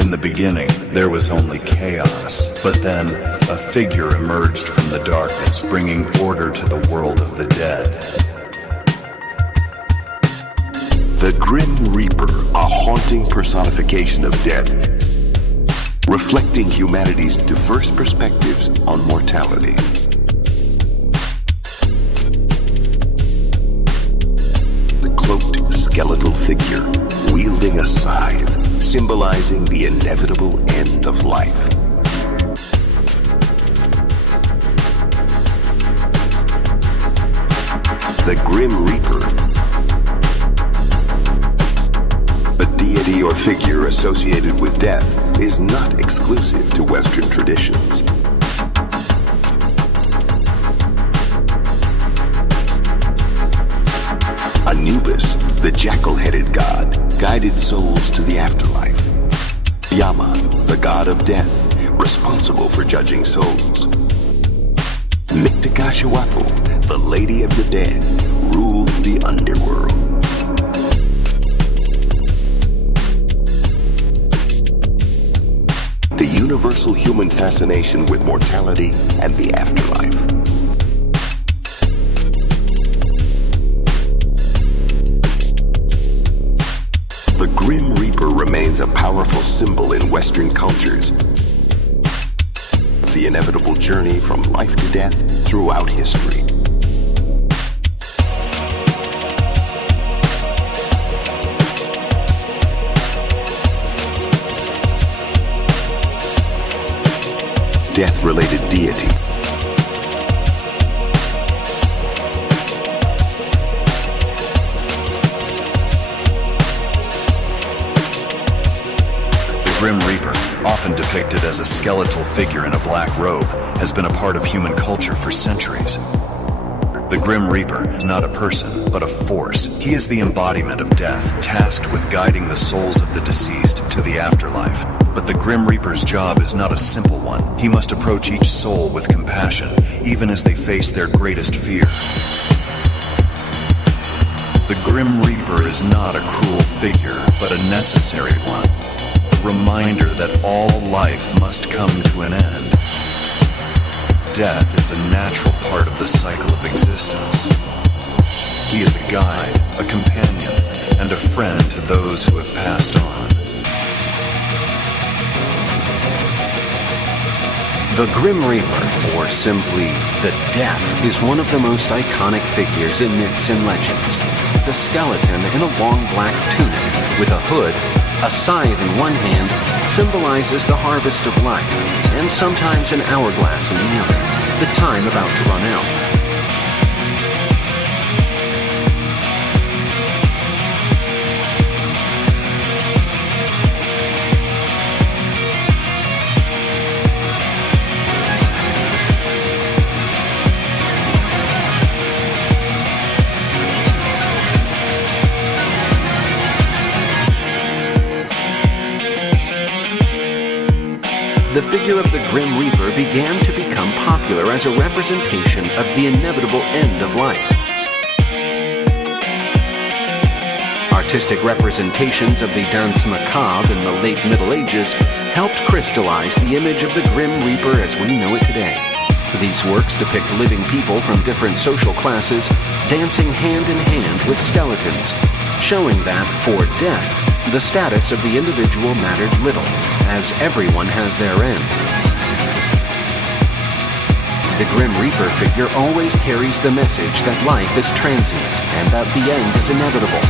In the beginning, there was only chaos, but then a figure emerged from the darkness, bringing order to the world of the dead. The Grim Reaper, a haunting personification of death, reflecting humanity's diverse perspectives on mortality. The cloaked skeletal figure, wielding a scythe, symbolizing the inevitable end of life. The Grim Reaper, a deity or figure associated with death, is not exclusive to Western traditions. Anubis, the jackal-headed god, guided souls to the afterlife. Yama, the god of death, responsible for judging souls. Mictacashawappo, the lady of the dead, ruled the underworld. The universal human fascination with mortality and the afterlife. The Grim Reaper remains a powerful symbol in Western cultures. The inevitable journey from life to death throughout history. Death-related deity. The Grim Reaper, often depicted as a skeletal figure in a black robe, has been a part of human culture for centuries. The Grim Reaper is not a person, but a force. He is the embodiment of death, tasked with guiding the souls of the deceased to the afterlife. But the Grim Reaper's job is not a simple one. He must approach each soul with compassion, even as they face their greatest fear. The Grim Reaper is not a cruel figure, but a necessary one. A reminder that all life must come to an end. Death is a natural part of the cycle of existence. He is a guide, a companion, and a friend to those who have passed on. The Grim Reaper, or simply the Death, is one of the most iconic figures in myths and legends. The skeleton in a long black tunic with a hood, a scythe in one hand, symbolizes the harvest of life, and sometimes an hourglass in the other, the time about to run out. The figure of the Grim Reaper began to become popular as a representation of the inevitable end of life. Artistic representations of the danse macabre in the late Middle Ages helped crystallize the image of the Grim Reaper as we know it today. These works depict living people from different social classes dancing hand in hand with skeletons, showing that, for death, the status of the individual mattered little, as everyone has their end. The Grim Reaper figure always carries the message that life is transient and that the end is inevitable.